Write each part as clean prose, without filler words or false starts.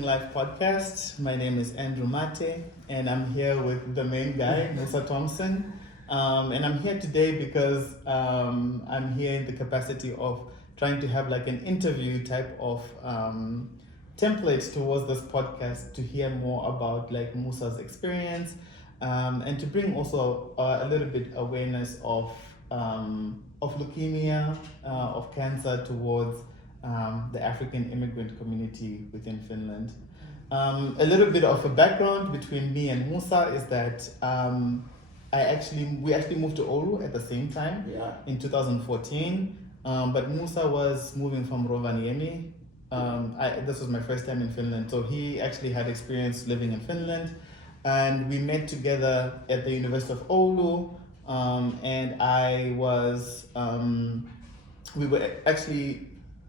Living Life podcast. My name is Andrew Mathe, and I'm here with the main guy, Musa Thompson. And I'm here today because I'm here in the capacity of trying to have like an interview type of template towards this podcast to hear more about like Musa's experience and to bring also a little bit awareness of leukemia, of cancer towards the African immigrant community within Finland. A little bit of a background between me and Musa is that we actually moved to Oulu at the same time in 2014. But Musa was moving from Rovaniemi. This was my first time in Finland, so he actually had experience living in Finland, and we met together at the University of Oulu. And I was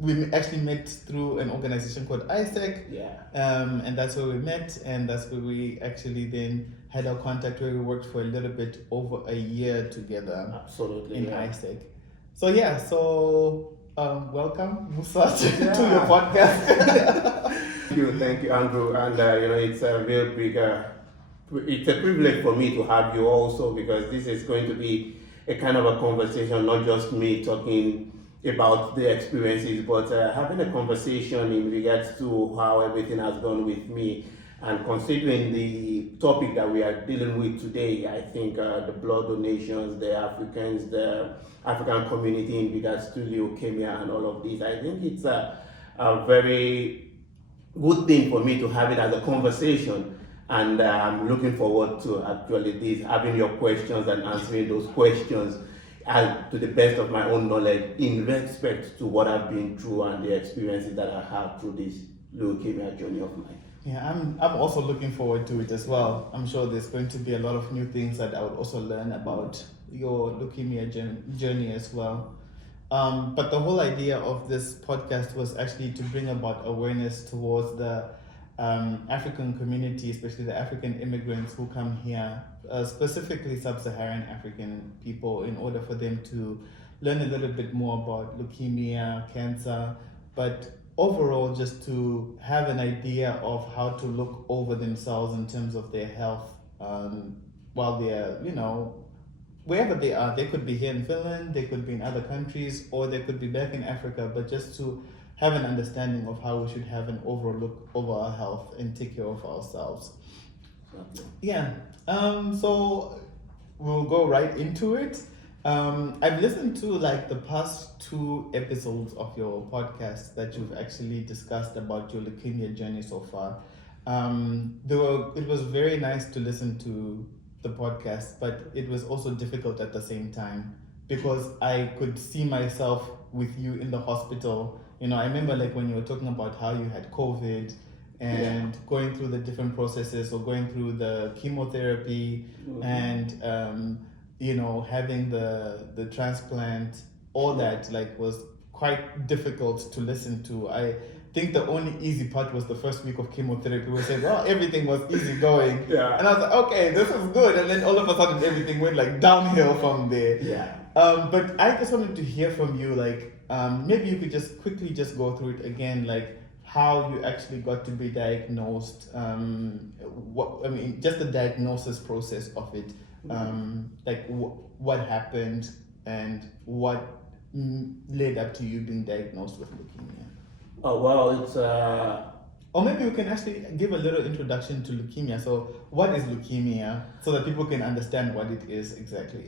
we actually met through an organization called ISEC, and that's where we met, and that's where we actually then had our contact, where we worked for a little bit over a year together. Absolutely, in ISEC. So welcome, Musa, to your podcast. Thank you, Andrew, and it's a real big. It's a privilege for me to have you also, because this is going to be a kind of a conversation, not just me talking about the experiences, but having a conversation in regards to how everything has gone with me. And considering the topic that we are dealing with today, I think the blood donations, the Africans, the African community in regards to leukemia and all of this, I think it's a very good thing for me to have it as a conversation. And I'm looking forward to actually having your questions and answering those questions to the best of my own knowledge in respect to what I've been through and the experiences that I had through this leukemia journey of mine. Yeah, I'm also looking forward to it as well. I'm sure there's going to be a lot of new things that I would also learn about your leukemia journey as well. But the whole idea of this podcast was actually to bring about awareness towards the African community, especially the African immigrants who come here, specifically sub-Saharan African people, in order for them to learn a little bit more about leukemia, cancer, but overall just to have an idea of how to look over themselves in terms of their health while they're, wherever they are. They could be here in Finland, they could be in other countries, or they could be back in Africa, but just to have an understanding of how we should have an overall look over our health and take care of ourselves. So we'll go right into it. I've listened to like the past 2 episodes of your podcast that you've actually discussed about your leukemia journey so far. It was very nice to listen to the podcast, but it was also difficult at the same time because I could see myself with you in the hospital. I remember like when you were talking about how you had COVID and going through the different processes, or going through the chemotherapy and having the transplant, all that like was quite difficult to listen to. I think the only easy part was the first week of chemotherapy. We said, well, everything was easy going. And I was like, okay, this is good. And then all of a sudden everything went like downhill from there. But I just wanted to hear from you, like, maybe you could just quickly just go through it again, like how you actually got to be diagnosed, just the diagnosis process of it, like what happened and what led up to you being diagnosed with leukemia. Oh, well, it's Or maybe you can actually give a little introduction to leukemia. So what is leukemia, so that people can understand what it is exactly?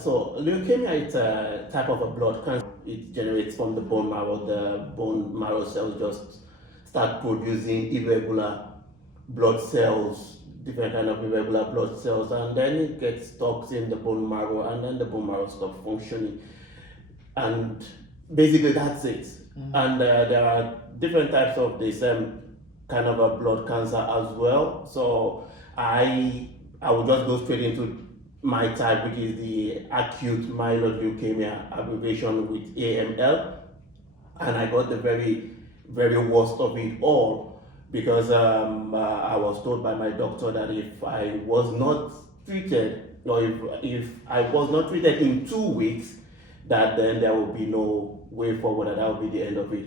So leukemia is a type of a blood cancer. It generates from the bone marrow. The bone marrow cells just start producing irregular blood cells, different kind of irregular blood cells, and then it gets stuck in the bone marrow, and then the bone marrow stops functioning. And basically that's it. And there are different types of this kind of a blood cancer as well. So I will just go straight into my type, which is the acute myeloid leukemia, abbreviation with AML. And I got the very, very worst of it all, because I was told by my doctor that if I was not treated, or if I was not treated in 2 weeks, that then there will be no way forward, and that will be the end of it.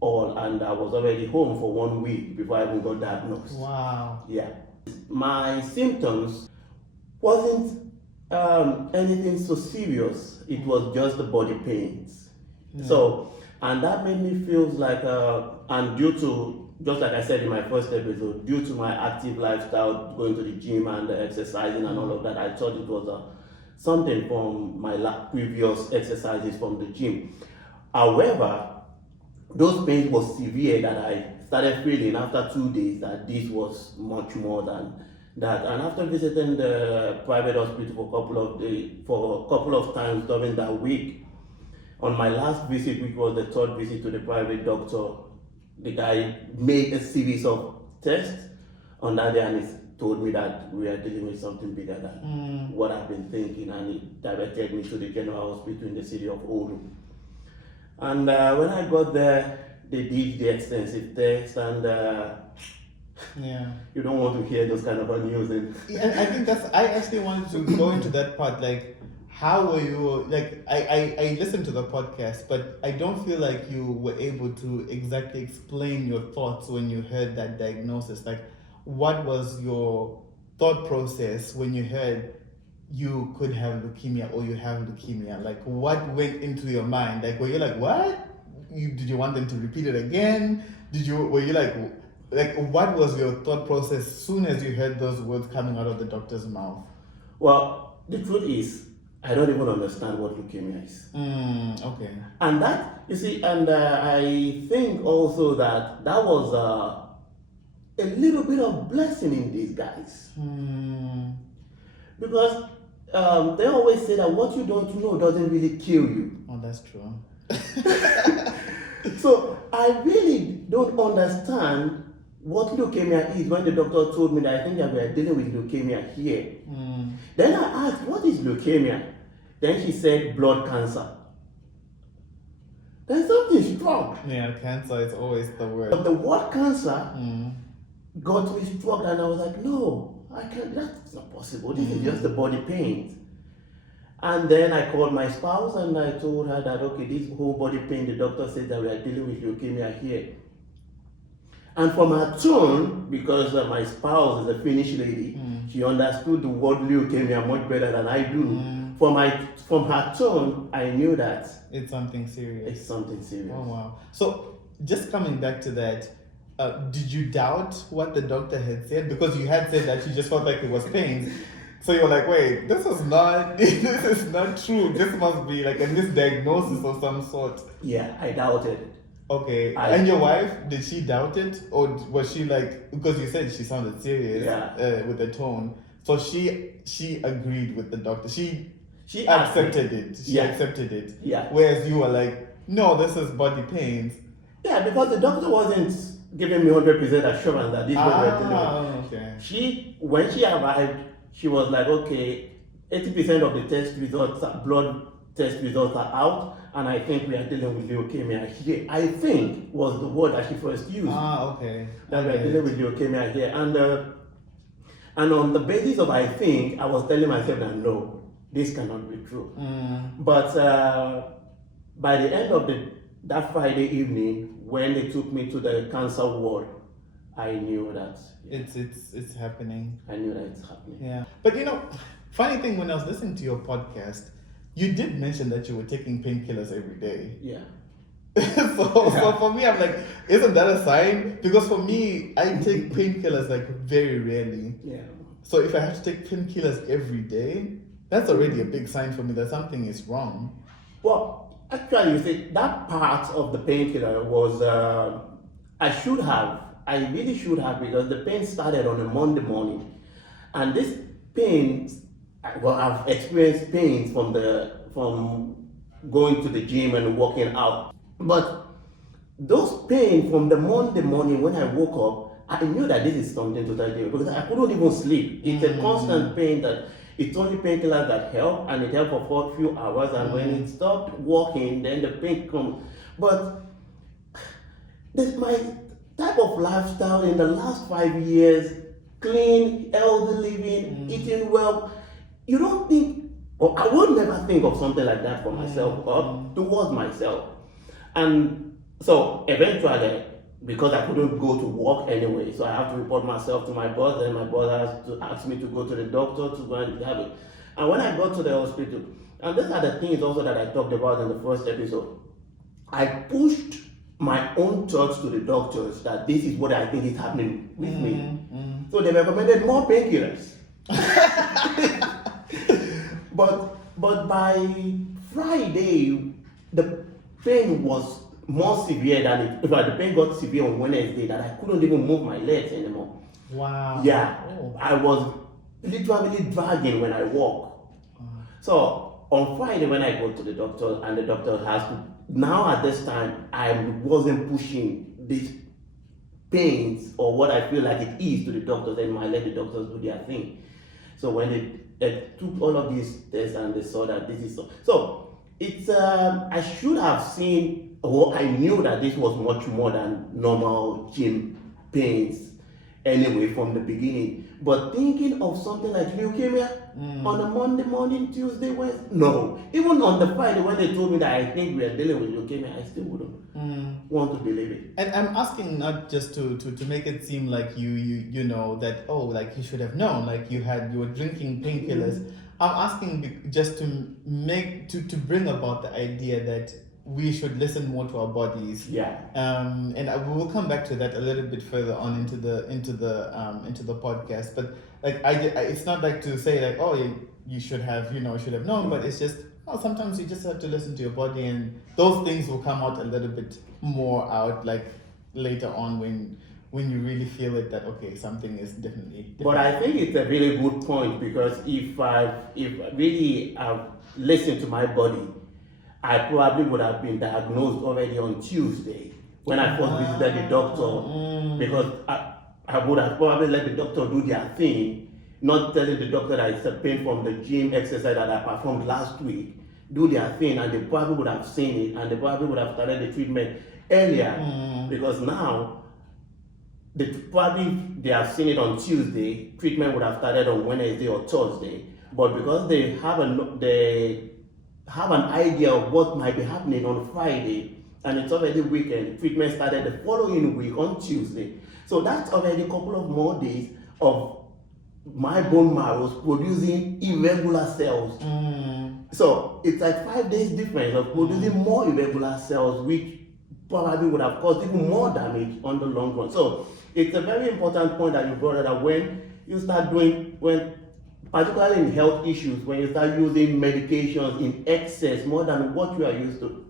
all, and I was already home for 1 week before I even got diagnosed. Wow. Yeah. My symptoms wasn't anything so serious. It was just the body pains. Yeah. So, and that made me feel like, and due to, just like I said in my first episode, due to my active lifestyle, going to the gym and exercising and all of that, I thought it was something from my previous exercises from the gym. However, those pains were severe that I started feeling after 2 days that this was much more than that. And after visiting the private hospital for a couple of times during that week, on my last visit, which was the third visit to the private doctor, the guy made a series of tests on that day, and he told me that we are dealing with something bigger than what I've been thinking, and he directed me to the general hospital in the city of Oulu. And when I got there, they did the extensive test, and Yeah. you don't want to hear those kind of news. Yeah, I think I actually wanted to go into that part. Like, how were you, like, I listened to the podcast, but I don't feel like you were able to exactly explain your thoughts when you heard that diagnosis. Like, what was your thought process when you heard you could have leukemia or you have leukemia? Like, what went into your mind? Like, were you like, what? Did you want them to repeat it again? Were you like, what was your thought process as soon as you heard those words coming out of the doctor's mouth? Well, the truth is, I don't even understand what leukemia is. Okay. And that, you see, and I think also that was a little bit of blessing in disguise. Because they always say that what you don't know doesn't really kill you. Oh, that's true. So I really don't understand what leukemia is when the doctor told me that I think that we are dealing with leukemia here. Then I asked, what is leukemia? Then she said, blood cancer. There's something strong. Yeah, cancer is always the word. But the word cancer got me struck, and I was like, no, I can't, that's not possible. This is just the body pains. And then I called my spouse and I told her that, okay, this whole body pain, the doctor said that we are dealing with leukemia here. And from her tone, because my spouse is a Finnish lady, she understood the word leukemia much better than I do. From her tone, I knew that It's something serious. it's something serious. Oh, wow. So, just coming back to that, did you doubt what the doctor had said? Because you had said that you just felt like it was pain. So you're like, wait, this is not true. This must be like a misdiagnosis of some sort. Yeah, I doubted it. Okay. And your wife, did she doubt it? Or was she like, because you said she sounded serious with the tone. So she agreed with the doctor. She accepted it. She accepted it. Yeah. Whereas you were like, no, this is body pains. Yeah, because the doctor wasn't giving me 100% assurance that this was dealing with. Okay. When she arrived, she was like, okay, 80% of the test results, blood test results are out, and I think we are dealing with leukemia here. I think was the word that she first used. Okay. That we are dealing with leukemia here. And on the basis of I think, I was telling myself that no, this cannot be true. But by the end of that Friday evening, when they took me to the cancer ward, I knew that it's happening. I knew that it's happening. Yeah. But funny thing, when I was listening to your podcast, you did mention that you were taking painkillers every day. Yeah. So for me, I'm like, isn't that a sign? Because for me, I take painkillers like very rarely. Yeah. So if I have to take painkillers every day, that's already a big sign for me that something is wrong. Well, actually, you see, that part of the painkiller was, I really should have, because the pain started on a Monday morning. And this pain, well, I've experienced pains from going to the gym and working out. But those pains from the Monday morning when I woke up, I knew that this is something totally different, because I couldn't even sleep. It's a constant pain that it's only painkillers that help, and it helped for a few hours, and when it stopped working, then the pain comes. But my type of lifestyle in the last 5 years, clean, healthy living, eating well, you don't think, or I would never think of something like that for myself or towards myself. And So eventually, because I couldn't go to work anyway, so I have to report myself to my boss. Then my boss has to ask me to go to the doctor to go and have it. And when I got to the hospital, and these are the things also that I talked about in the first episode, I pushed my own thoughts to the doctors that this is what I think is happening with me. So they recommended more painkillers. but by Friday, the pain was more severe than it. In fact, the pain got severe on Wednesday that I couldn't even move my legs anymore. Wow. Yeah, Oh. I was literally dragging when I walk. So on Friday when I go to the doctor and the doctor has to, now at this time I wasn't pushing these pains or what I feel like it is to the doctors, and I let the doctors do their thing. So when they took all of these tests and they saw that this is so it's I should have seen, or I knew that this was much more than normal gym pains anyway from the beginning. But thinking of something like leukemia on a Monday morning, Tuesday, Wednesday, no. Even on the Friday when they told me that I think we are dealing with leukemia, I still wouldn't want to believe it. And I'm asking not just to make it seem like you know that, oh, like you should have known, like you were drinking painkillers. I'm asking just to bring about the idea that we should listen more to our bodies. Yeah. And we will come back to that a little bit further on into the podcast. But like it's not like to say like, oh, you should have known, but it's just, oh, sometimes you just have to listen to your body, and those things will come out a little bit more out like later on when you really feel it that okay, something is definitely different. But I think it's a really good point, because if really I've listened to my body, I probably would have been diagnosed already on Tuesday when I first visited the doctor, because I would have probably let the doctor do their thing, not telling the doctor that it's a pain from the gym exercise that I performed last week, do their thing, and they probably would have seen it, and they probably would have started the treatment earlier, because now they have seen it on Tuesday, treatment would have started on Wednesday or Thursday, but because they have an idea of what might be happening on Friday, and it's already weekend, treatment started the following week on Tuesday. So that's already a couple of more days of my bone marrow producing irregular cells. So it's like 5 days difference of producing more irregular cells, which probably would have caused even more damage on the long run. So it's a very important point that you brought up, that when you start particularly in health issues, when you start using medications in excess more than what you are used to,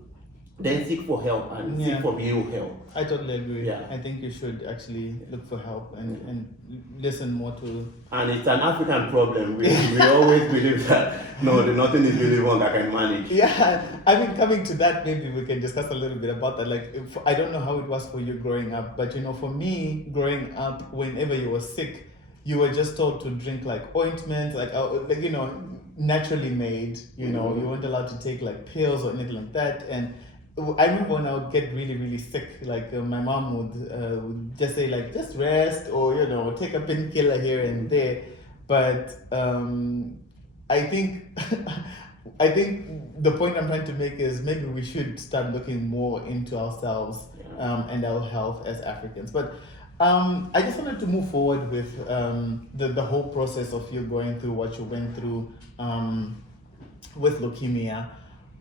then seek for help and seek for real help. I totally agree. Yeah. I think you should actually look for help and listen more to. And it's an African problem. We always believe that nothing is really wrong, I can manage. Yeah, I mean, coming to that, maybe we can discuss a little bit about that. Like, I don't know how it was for you growing up, but for me, growing up, whenever you were sick, you were just told to drink like ointments, like naturally made. You weren't allowed to take like pills or anything like that. And I remember when I would get really, really sick, like my mom would just say like, just rest, or take a painkiller here and there. But I think the point I'm trying to make is maybe we should start looking more into ourselves and our health as Africans. But I just wanted to move forward with the whole process of you going through what you went through with leukemia.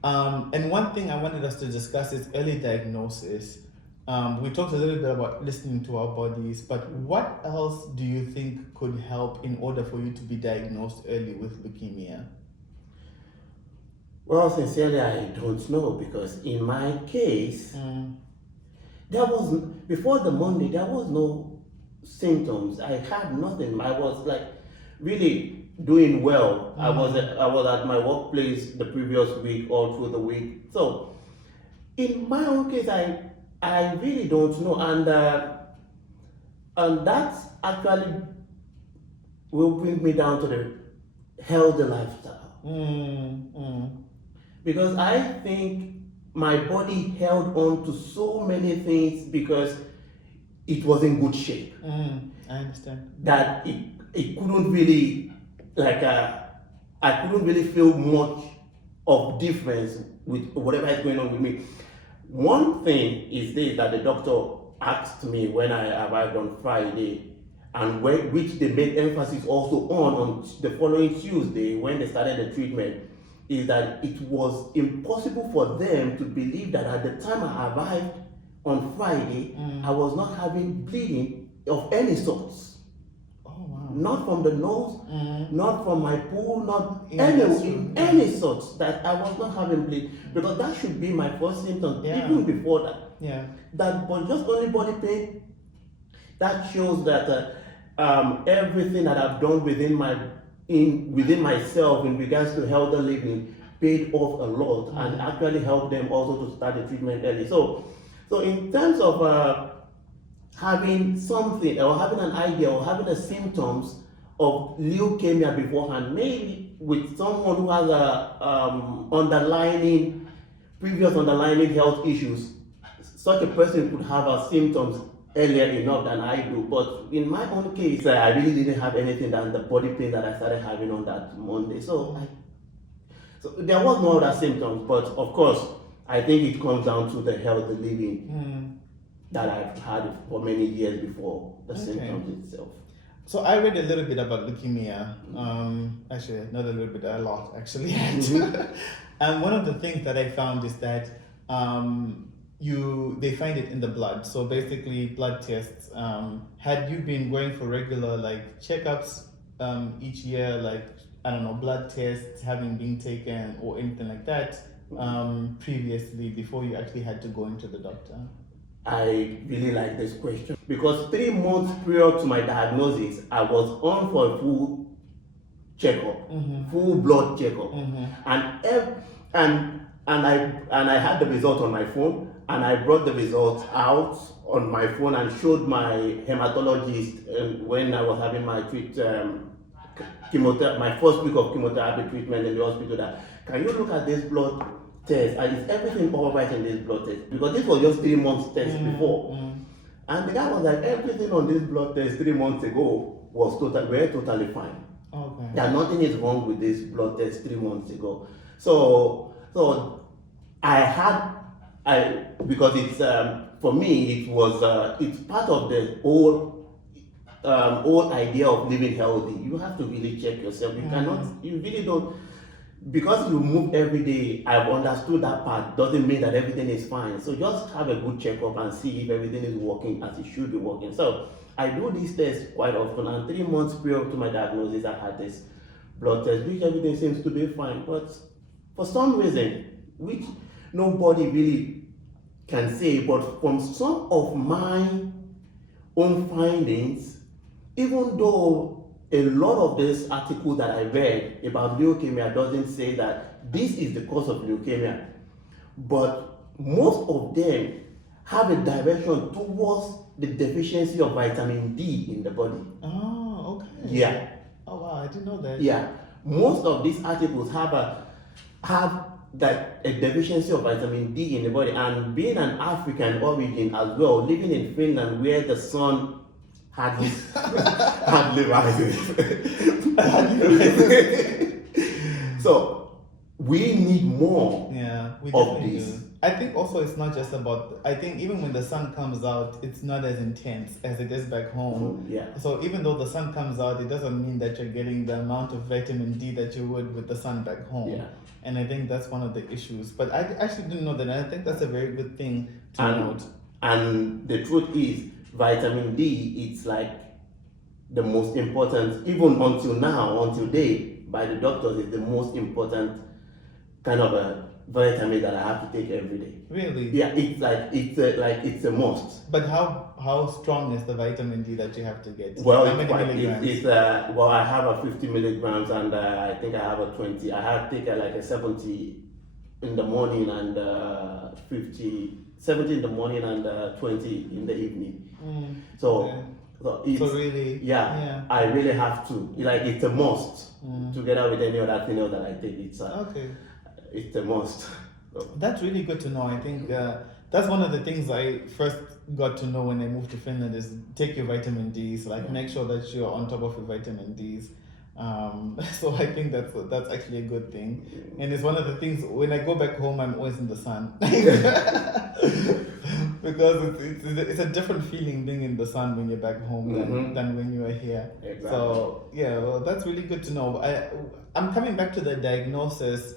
And one thing I wanted us to discuss is early diagnosis. We talked a little bit about listening to our bodies, but what else do you think could help in order for you to be diagnosed early with leukemia? Well, sincerely, I don't know, because in my case, before the Monday, there was no symptoms. I had nothing. I was like really doing well. I was at my workplace the previous week, all through the week. So in my own case, I really don't know, and that's actually will bring me down to the healthy lifestyle. Because I think my body held on to so many things because it was in good shape. I understand. That it couldn't really, I couldn't really feel much of difference with whatever is going on with me. One thing is this that the doctor asked me when I arrived on Friday, and which they made emphasis also on the following Tuesday when they started the treatment, is that it was impossible for them to believe that at the time I arrived on Friday, I was not having bleeding of any sorts. Oh, wow. Not from the nose, not from my pool, not any sorts, that I was not having bleeding. Because that should be my first symptom, Yeah. even before that. Yeah. That, but just only body pain, that shows that everything that I've done within myself in regards to healthy living paid off a lot and actually helped them also to start the treatment early. So in terms of having something or having an idea or having the symptoms of leukemia beforehand, maybe with someone who has previous underlying health issues, such a person could have symptoms earlier enough than I do. But in my own case, I really didn't have anything than the body pain that I started having on that Monday. So there was no other symptoms, but of course, I think it comes down to the healthy living that I've had for many years before the symptoms itself. So I read a little bit about leukemia. Actually, not a little bit, a lot actually. And one of the things that I found is that they find it in the blood. So basically, blood tests. Had you been going for regular checkups each year, I don't know, blood tests having been taken or anything like that previously before you actually had to go into the doctor? I really like this question because 3 months prior to my diagnosis, I was on for a full checkup, full blood checkup, and I had the result on my phone, and I brought the results out on my phone and showed my hematologist when I was having my my first week of chemotherapy treatment in the hospital. That can you look at this blood test, and is everything all right in this blood test? Because this was just 3 months test before. And the guy was like, everything on this blood test 3 months ago was totally fine. Okay. That nothing is wrong with this blood test 3 months ago. So because it's for me it was it's part of the whole idea of living healthy. You have to really check yourself. You really don't. Because you move every day, I've understood that part doesn't mean that everything is fine. So just have a good checkup and see if everything is working as it should be working. So I do these tests quite often, and 3 months prior to my diagnosis, I had this blood test, which everything seems to be fine. But for some reason, which nobody really can say, but from some of my own findings, even though a lot of these articles that I read about leukemia doesn't say that this is the cause of leukemia, but most of them have a direction towards the deficiency of vitamin D in the body. Oh, okay. Yeah. Oh wow, I didn't know that. Yeah. Most of these articles have a deficiency of vitamin D in the body, and being an African origin as well, living in Finland where the sun hardly rises. So we need more of this. Do. I think also it's not just about, I think even when the sun comes out, it's not as intense as it is back home. So even though the sun comes out, it doesn't mean that you're getting the amount of vitamin D that you would with the sun back home. And I think that's one of the issues. But I actually didn't know that, and I think that's a very good thing to note. And the truth is, vitamin D, it's like the most important, even until date, by the doctors, it's the most important kind of a vitamin that I have to take every day. Really? Yeah, it's a must. But how strong is the vitamin D that you have to get? Well, how many milligrams? I have a 50 milligrams, and I think I have a 20. I have to take a 70 in the morning and 70 in the morning and 20 in the evening. So really, I really have to. It's a must. Together with any other thing that I take, it's a must. That's really good to know. I think that's one of the things I first got to know when I moved to Finland is take your vitamin Ds. Make sure that you're on top of your vitamin Ds. So I think that's actually a good thing, and it's one of the things when I go back home I'm always in the sun. Because it's a different feeling being in the sun when you're back home than when you are here. Exactly. So yeah, well, that's really good to know. I'm coming back to the diagnosis.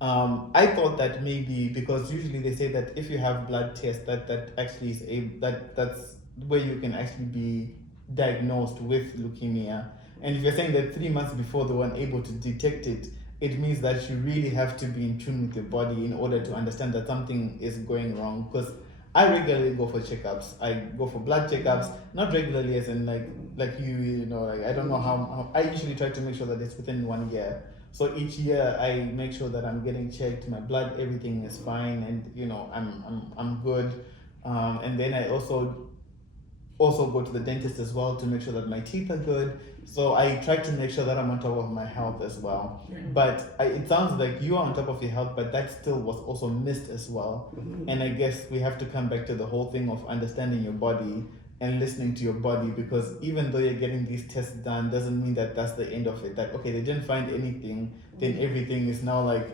I thought that maybe because usually they say that if you have blood tests, that actually is that's where you can actually be diagnosed with leukemia. And if you're saying that 3 months before they weren't able to detect it, it means that you really have to be in tune with your body in order to understand that something is going wrong. Because I regularly go for checkups. I go for blood checkups, not regularly as in like you know, like I don't know how I usually try to make sure that it's within 1 year. So each year I make sure that I'm getting checked, my blood, everything is fine, and you know I'm good. And then I also go to the dentist as well to make sure that my teeth are good. So I try to make sure that I'm on top of my health as well. But it sounds like you are on top of your health, but that still was also missed as well. And I guess we have to come back to the whole thing of understanding your body and listening to your body, because even though you're getting these tests done doesn't mean that that's the end of it. That okay, they didn't find anything, then everything is now like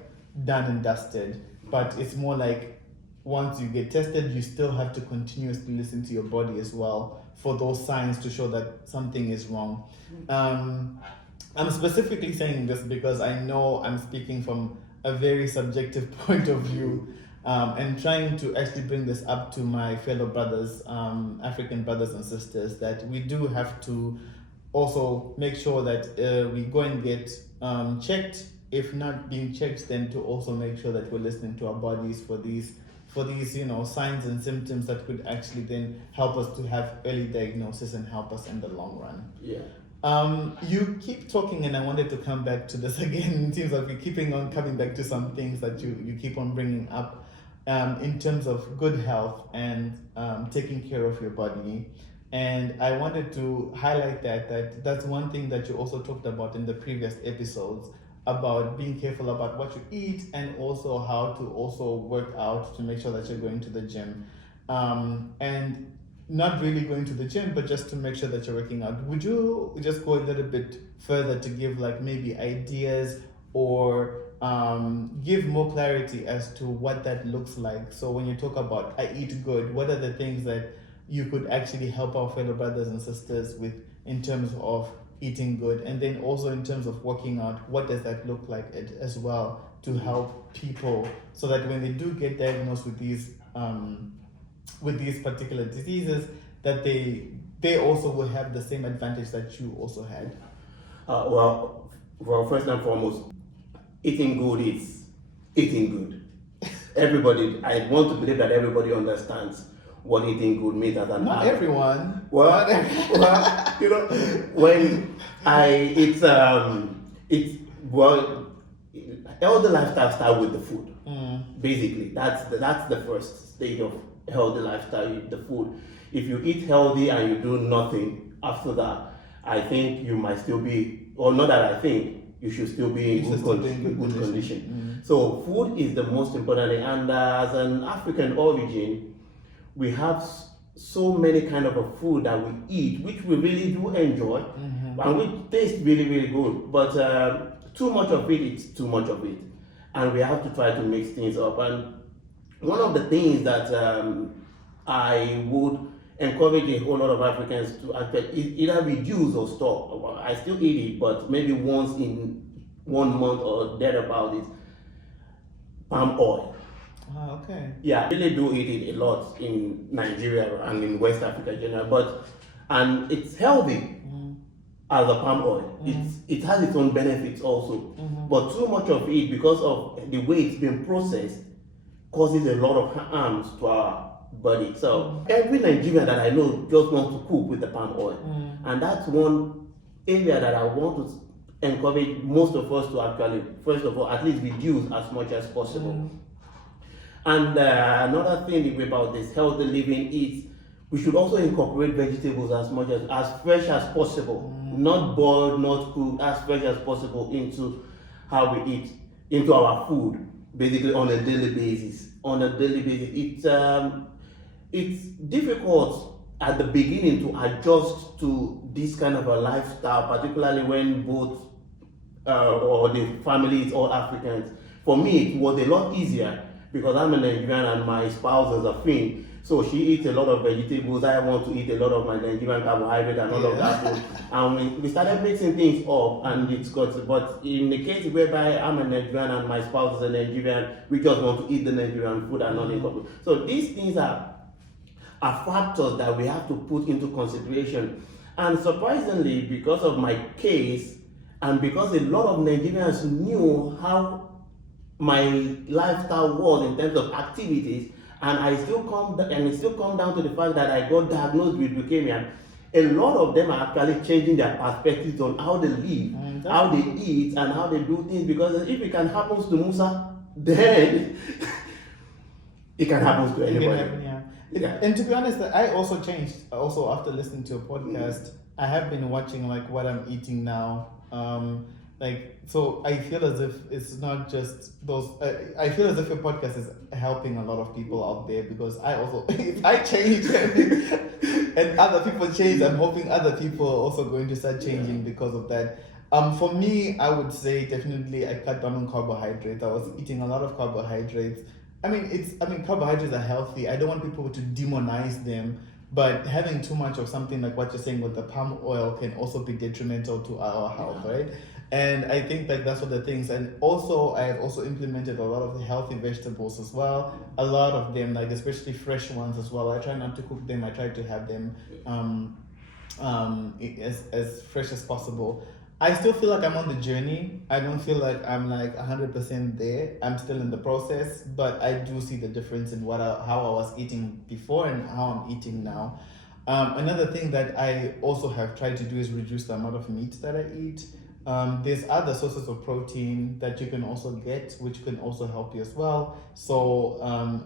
done and dusted. But it's more like once you get tested, you still have to continuously listen to your body as well for those signs to show that something is wrong. I'm specifically saying this because I know I'm speaking from a very subjective point of view, and trying to actually bring this up to my fellow brothers, African brothers and sisters, that we do have to also make sure that we go and get checked. If not being checked, then to also make sure that we're listening to our bodies for these signs and symptoms that could actually then help us to have early diagnosis and help us in the long run. You keep talking, and I wanted to come back to this again. It seems like we're keeping on coming back to some things that you keep on bringing up in terms of good health and taking care of your body. And I wanted to highlight that's one thing that you also talked about in the previous episodes, about being careful about what you eat, and also how to also work out to make sure that you're going to the gym, and not really going to the gym, but just to make sure that you're working out. Would you just go a little bit further to give like maybe ideas or give more clarity as to what that looks like? So when you talk about I eat good, what are the things that you could actually help our fellow brothers and sisters with in terms of eating good, and then also in terms of working out, what does that look like as well to help people so that when they do get diagnosed with these particular diseases, that they also will have the same advantage that you also had? Well, first and foremost, eating good is eating good. Everybody, I want to believe that everybody understands what eating good means as an Not adult. everyone. Well, you know, when it's healthy lifestyle start with the food. Basically, that's the first stage of healthy lifestyle, the food. If you eat healthy and you do nothing after that, I think you might still be, or not that I think, you should still be in good condition. So food is the most important thing. And as an African origin, we have so many kind of a food that we eat, which we really do enjoy, and which taste really, really good. But too much of it, it's too much of it. And we have to try to mix things up. And one of the things that I would encourage a whole lot of Africans to actually either reduce or stop. I still eat it, but maybe once in 1 month or thereabout, is palm oil. Okay. Yeah, I really do eat it a lot in Nigeria and in West Africa in general, and it's healthy as a palm oil. It has its own benefits also, but too much of it, because of the way it's been processed, causes a lot of harms to our body. So every Nigerian that I know just wants to cook with the palm oil, and that's one area that I want to encourage most of us to actually, first of all, at least reduce as much as possible. And another thing about this healthy living is we should also incorporate vegetables as much as fresh as possible, not boiled, not cooked, as fresh as possible into how we eat, into our food, basically on a daily basis. It's difficult at the beginning to adjust to this kind of a lifestyle, particularly when both or the family is all Africans. For me, it was a lot easier because I'm a Nigerian and my spouse is a Finn. So she eats a lot of vegetables. I want to eat a lot of my Nigerian carbohydrate and all of that food. And we started mixing things up, and it's got. But in the case whereby I'm a Nigerian and my spouse is a Nigerian, we just want to eat the Nigerian food and not incorporate. So these things are factors that we have to put into consideration. And surprisingly, because of my case, and because a lot of Nigerians knew how my lifestyle was in terms of activities, and it still come down to the fact that I got diagnosed with leukemia, a lot of them are actually changing their perspectives on how they live, how they eat, and how they do things. Because if it can happen to Musa, then it can happen to anybody. And to be honest, I also changed. Also, after listening to your podcast, I have been watching like what I'm eating now. So I feel as if it's not just those. I feel as if your podcast is helping a lot of people out there, because I also, if I change and other people change, I'm hoping other people are also going to start changing because of that. For me, I would say definitely I cut down on carbohydrates. I was eating a lot of carbohydrates. Carbohydrates are healthy. I don't want people to demonize them, but having too much of something like what you're saying with the palm oil can also be detrimental to our health, right? And I think like that's what the things. And also I have also implemented a lot of the healthy vegetables as well. A lot of them, like especially fresh ones as well. I try not to cook them. I try to have them as fresh as possible. I still feel like I'm on the journey. I don't feel like I'm like 100% there. I'm still in the process, but I do see the difference in how I was eating before and how I'm eating now. Another thing that I also have tried to do is reduce the amount of meat that I eat. There's other sources of protein that you can also get, which can also help you as well. So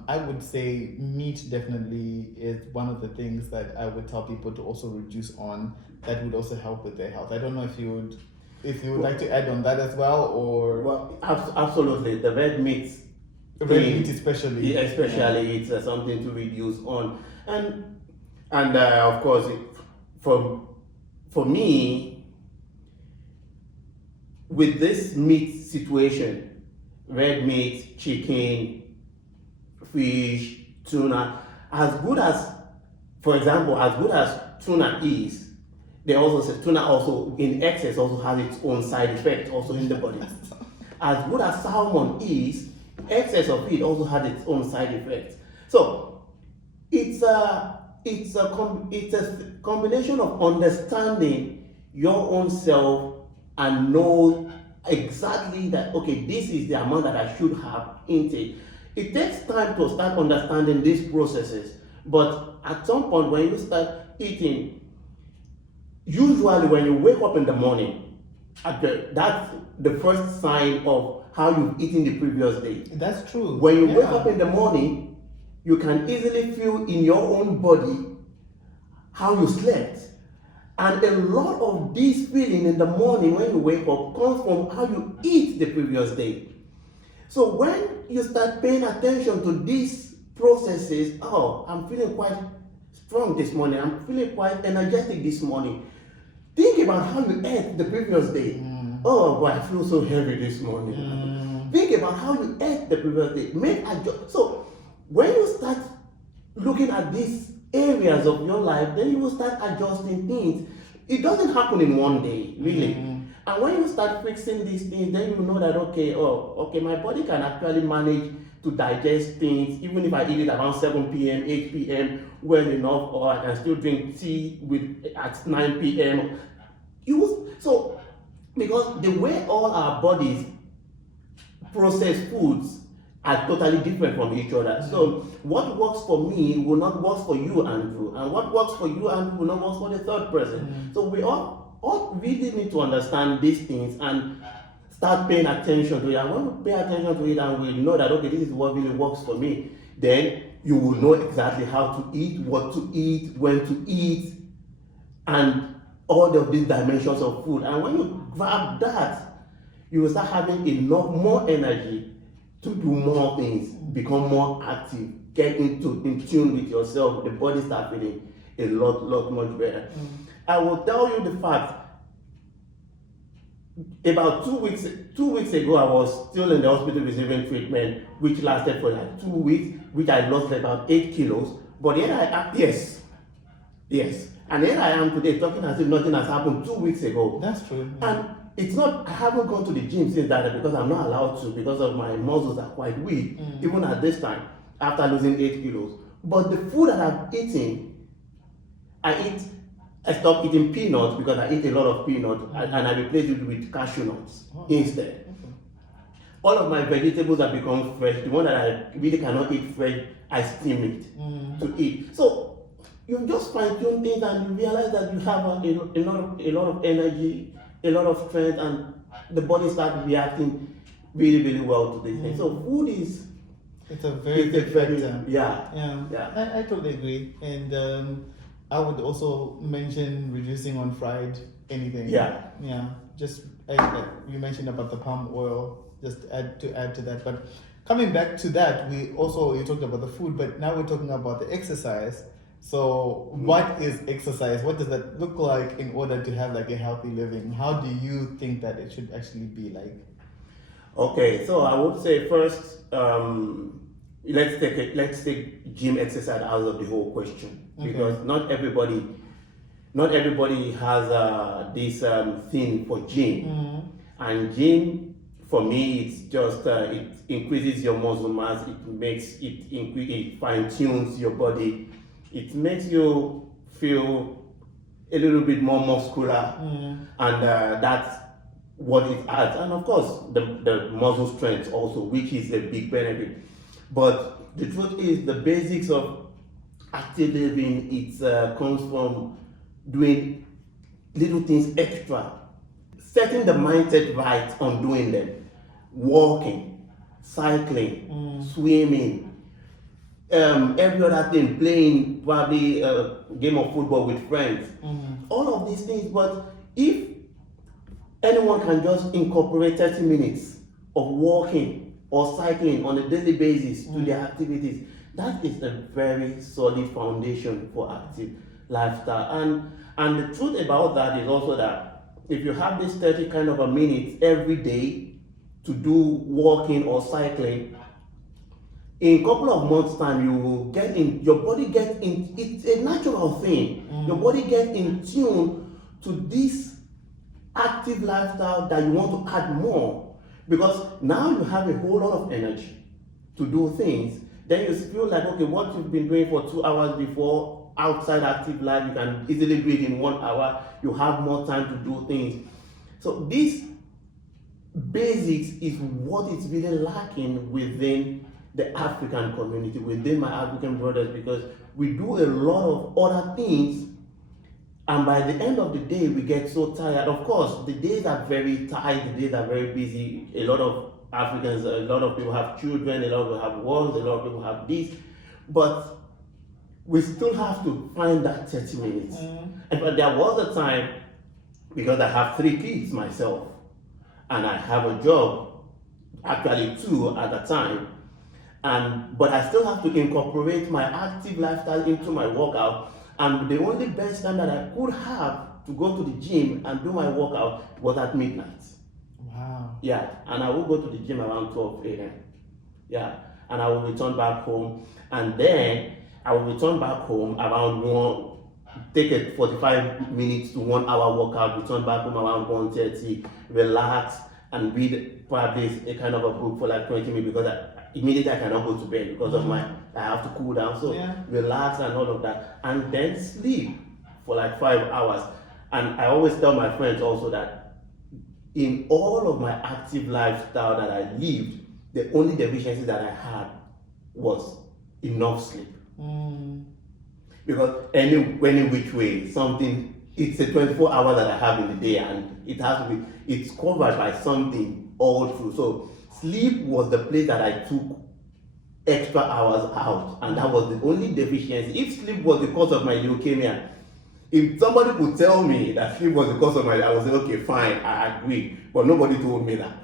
I would say meat definitely is one of the things that I would tell people to also reduce on. That would also help with their health. I don't know if you would like to add on that as well, or absolutely, the red meat especially it's something to reduce on, and of course for me, with this meat situation, red meat, chicken, fish, tuna, as good as tuna is, they also say tuna also in excess also has its own side effect also in the body. As good as salmon is, excess of it also has its own side effects. So it's a combination of understanding your own self and know exactly that, okay, this is the amount that I should have intake. It takes time to start understanding these processes, but at some point when you start eating, usually when you wake up in the morning, that's the first sign of how you've eaten the previous day. That's true. When you wake up in the morning, you can easily feel in your own body how you slept. And a lot of this feeling in the morning when you wake up comes from how you eat the previous day. So when you start paying attention to these processes, I'm feeling quite strong this morning, I'm feeling quite energetic this morning. Think about how you ate the previous day. Oh boy, I feel so heavy this morning. Think about how you ate the previous day. So when you start looking at these areas of your life, then you will start adjusting things. It doesn't happen in one day, really. And when you start fixing these things, then you know that okay, my body can actually manage to digest things, even if I eat it around 7 p.m., 8 p.m. well enough, or I can still drink tea at 9 p.m. Because the way all our bodies process foods are totally different from each other. So what works for me will not work for you, Andrew, and what works for you, Andrew, will not work for the third person. So we all really need to understand these things and start paying attention to it. And when we pay attention to it and we know that, okay, this is what really works for me, then you will know exactly how to eat, what to eat, when to eat, and all of these dimensions of food. And when you grab that, you will start having more energy to do more things, become more active, get in tune with yourself. The body starts feeling a lot much better. I will tell you the fact, about 2 weeks ago, I was still in the hospital receiving treatment, which lasted for like 2 weeks, which I lost about 8 kilos. But here yes, and here I am today talking as if nothing has happened 2 weeks ago. That's true. Yeah. And it's not, I haven't gone to the gym since that because I'm not allowed to because of my muscles are quite weak, even at this time, after losing 8 kilos. But the food that I'm eating, I stopped eating peanuts because I eat a lot of peanuts and I replaced it with cashew nuts instead. Okay. All of my vegetables have become fresh. The one that I really cannot eat fresh, I steam it to eat. So you just fine tune things and you realize that you have a lot of energy, a lot of strength, and the body starts reacting really, really well to this thing. So food is it's a very big factor. Yeah. I totally agree. And I would also mention reducing on fried anything. Yeah. Just you mentioned about the palm oil. Just add to that. But coming back to that, you talked about the food, but now we're talking about the exercise. So what is exercise? What does that look like in order to have like a healthy living? How do you think that it should actually be like? Okay, so I would say first, let's take gym exercise out of the whole question, because not everybody has this thing for gym, and gym for me it's just it increases your muscle mass, it fine tunes your body, it makes you feel a little bit more muscular, and that's what it adds, and of course the muscle strength also, which is a big benefit. But the truth is, the basics of active living, it comes from doing little things extra, setting the mindset right on doing them, walking, cycling, swimming, every other thing, playing probably a game of football with friends, all of these things. But if anyone can just incorporate 30 minutes of walking or cycling on a daily basis to their activities, that is a very solid foundation for active lifestyle. And the truth about that is also that if you have this 30 kind of a minutes every day to do walking or cycling, in a couple of months' time, you will get in, your body gets in, it's a natural thing. Your body gets in tune to this active lifestyle that you want to add more, because now you have a whole lot of energy to do things. Then you feel like, okay, what you've been doing for 2 hours before outside active life, you can easily do it in 1 hour. You have more time to do things. So this basics is what is really lacking within the African community, within my African brothers, because we do a lot of other things, and by the end of the day, we get so tired. Of course, the days are very tight, the days are very busy. A lot of Africans, a lot of people have children, a lot of people have work, a lot of people have this, but we still have to find that 30 minutes. But there was a time, because I have 3 kids myself, and I have a job, actually 2 at a time, but I still have to incorporate my active lifestyle into my workout. And the only best time that I could have to go to the gym and do my workout was at midnight. Wow. Yeah, and I will go to the gym around 12 a.m. Yeah, and I will return back home, and then I will return back home around 1, take a 45 minutes to 1 hour workout, return back home around 1:30, relax, and read probably a kind of a book for like 20 minutes, because immediately I cannot go to bed because of I have to cool down. So relax and all of that, and then sleep for like 5 hours. And I always tell my friends also that in all of my active lifestyle that I lived, the only deficiency that I had was enough sleep. Because any which way, it's a 24 hours that I have in the day, and it's covered by something all through. So sleep was the place that I took extra hours out, and that was the only deficiency. If sleep was the cause of my leukemia, if somebody could tell me that sleep was the cause of I would say, okay, fine, I agree. But nobody told me that.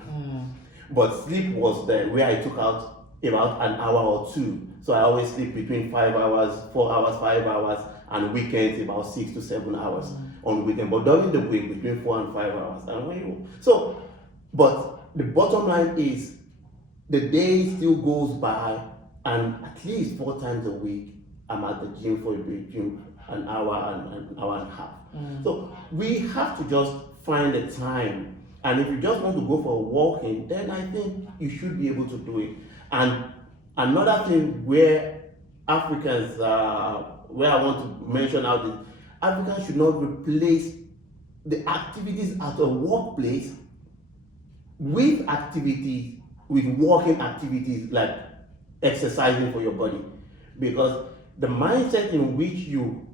But sleep was where I took out about an hour or 2. So I always sleep between 5 hours, 4 hours, 5 hours, and weekends about 6 to 7 hours. on weekend, but during the week between 4 and 5 hours. And but the bottom line is the day still goes by, and at least 4 times a week I'm at the gym for between an hour and an hour and a half. So we have to just find a time, and if you just want to go for walking, then I think you should be able to do it. And another thing where Africans, where I want to mention out is Africans should not replace the activities at a workplace with activities, with walking activities like exercising for your body, because the mindset in which you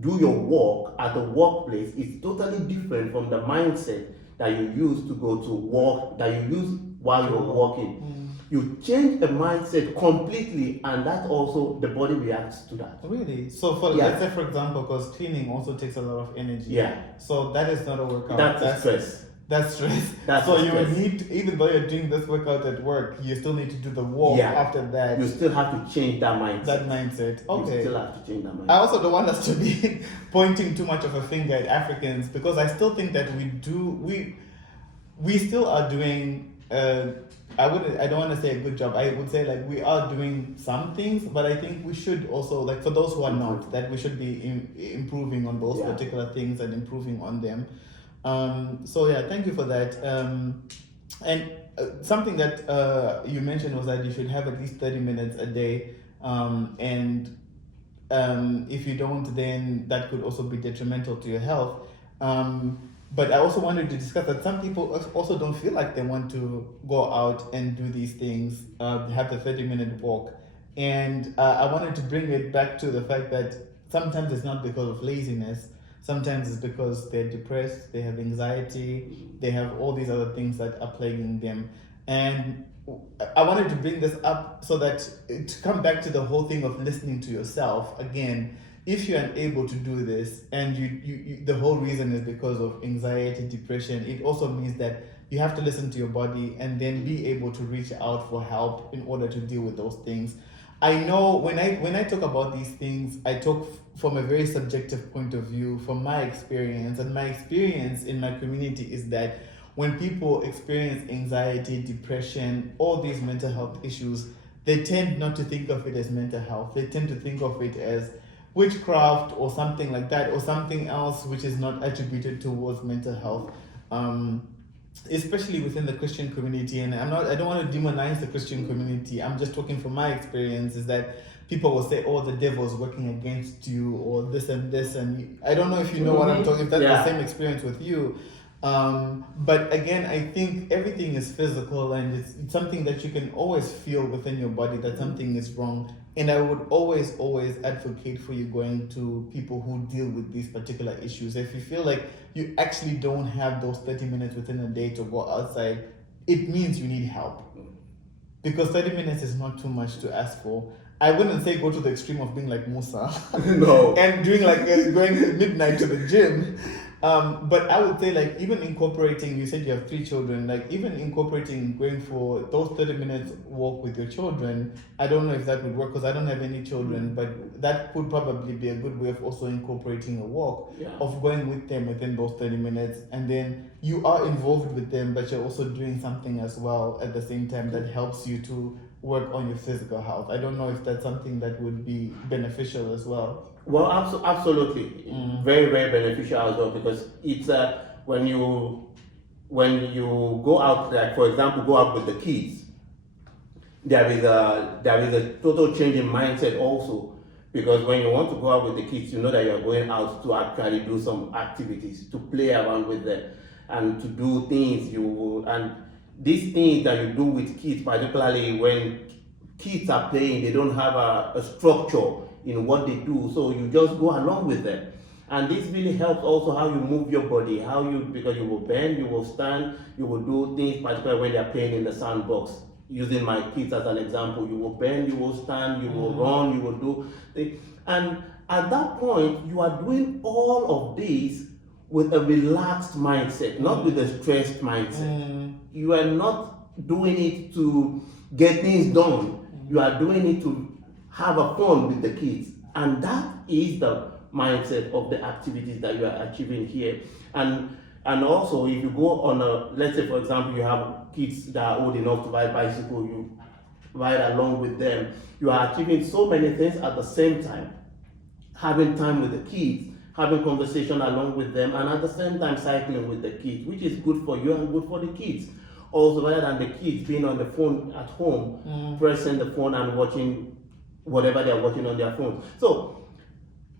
do your work at the workplace is totally different from the mindset that you use to go to work, that you use while you're working. You change the mindset completely, and that also the body reacts to that. Really? So let's say, for example, because cleaning also takes a lot of energy. Yeah. So that is not a workout. That's stress. That's stress. That's so stress. You would need to, even though you're doing this workout at work, you still need to do the walk after that. You still have to change that mindset. Okay. You still have to change that mindset. I also don't want us to be pointing too much of a finger at Africans, because I still think that we still are doing I don't want to say a good job. I would say like we are doing some things, but I think we should also, like, for those who are not, that we should be improving on those particular things and improving on them. So yeah, thank you for that. And something that you mentioned was that you should have at least 30 minutes a day. And if you don't, then that could also be detrimental to your health. But I also wanted to discuss that some people also don't feel like they want to go out and do these things, have the 30-minute walk. And I wanted to bring it back to the fact that sometimes it's not because of laziness. Sometimes it's because they're depressed, they have anxiety, they have all these other things that are plaguing them. And I wanted to bring this up so that to come back to the whole thing of listening to yourself again. If you're unable to do this, and you the whole reason is because of anxiety, depression, it also means that you have to listen to your body and then be able to reach out for help in order to deal with those things. I know when I talk about these things, I talk from a very subjective point of view, from my experience, and my experience in my community is that when people experience anxiety, depression, all these mental health issues, they tend not to think of it as mental health. They tend to think of it as witchcraft or something like that, or something else which is not attributed towards mental health, especially within the Christian community. And I don't want to demonize the Christian community. I'm just talking from my experience, is that people will say, oh, the devil's working against you, or this and this, and I don't know if you know what I'm talking, if that's the same experience with you. But again, I think everything is physical, and it's something that you can always feel within your body that something is wrong. And I would always advocate for you going to people who deal with these particular issues. If you feel like you actually don't have those 30 minutes within a day to go outside, it means you need help. Because 30 minutes is not too much to ask for. I wouldn't say go to the extreme of being like Musa. No. And doing like going at midnight to the gym. But I would say, like, even incorporating, you said you have 3 children, like even incorporating going for those 30 minutes walk with your children, I don't know if that would work because I don't have any children, but that could probably be a good way of also incorporating a walk, of going with them within those 30 minutes. And then you are involved with them, but you're also doing something as well at the same time that helps you to work on your physical health. I don't know if that's something that would be beneficial as well. Well, absolutely, very, very beneficial as well, because it's when you go out, like for example, go out with the kids, there is a total change in mindset also, because when you want to go out with the kids, you know that you're going out to actually do some activities, to play around with them, and to do things and these things that you do with kids, particularly when kids are playing, they don't have a structure in what they do, so you just go along with them. And this really helps also how you move your body, because you will bend, you will stand, you will do things, particularly when they're playing in the sandbox. Using my kids as an example, you will bend, you will stand, you will run, you will do things. And at that point, you are doing all of this with a relaxed mindset, not with a stressed mindset. You are not doing it to get things done. You are doing it to have a fun with the kids. And that is the mindset of the activities that you are achieving here. And also, if you go on let's say for example, you have kids that are old enough to ride bicycle, you ride along with them. You are achieving so many things at the same time, having time with the kids, having conversation along with them, and at the same time cycling with the kids, which is good for you and good for the kids. Also, rather than the kids being on the phone at home, pressing the phone and watching whatever they're watching on their phone. So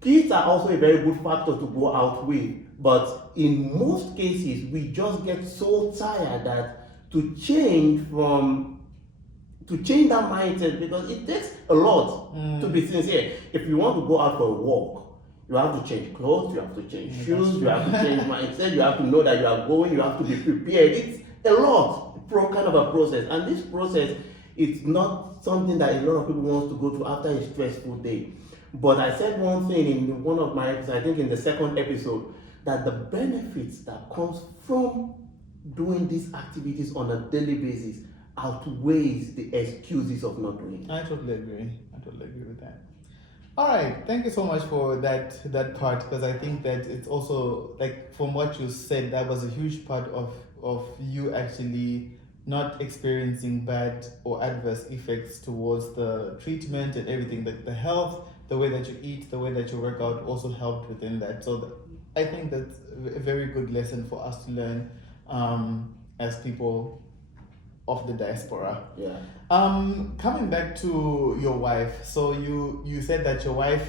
kids are also a very good factor to go out with, but in most cases, we just get so tired that to change that mindset, because it takes a lot to be sincere. If you want to go out for a walk, you have to change clothes, you have to change shoes, you have to change mindset, you have to know that you are going, you have to be prepared. It's a lot, kind of a process. And this process, it's not something that a lot of people want to go through after a stressful day. But I said one thing in one of my episodes, I think in the second episode, that the benefits that comes from doing these activities on a daily basis outweighs the excuses of not doing it. I totally agree with that. All right, thank you so much for that part, because I think that it's also, like, from what you said, that was a huge part of you actually not experiencing bad or adverse effects towards the treatment and everything. The health, the way that you eat, the way that you work out also helped within that. So I think that's a very good lesson for us to learn as people of the diaspora. Yeah. Coming back to your wife, so you said that your wife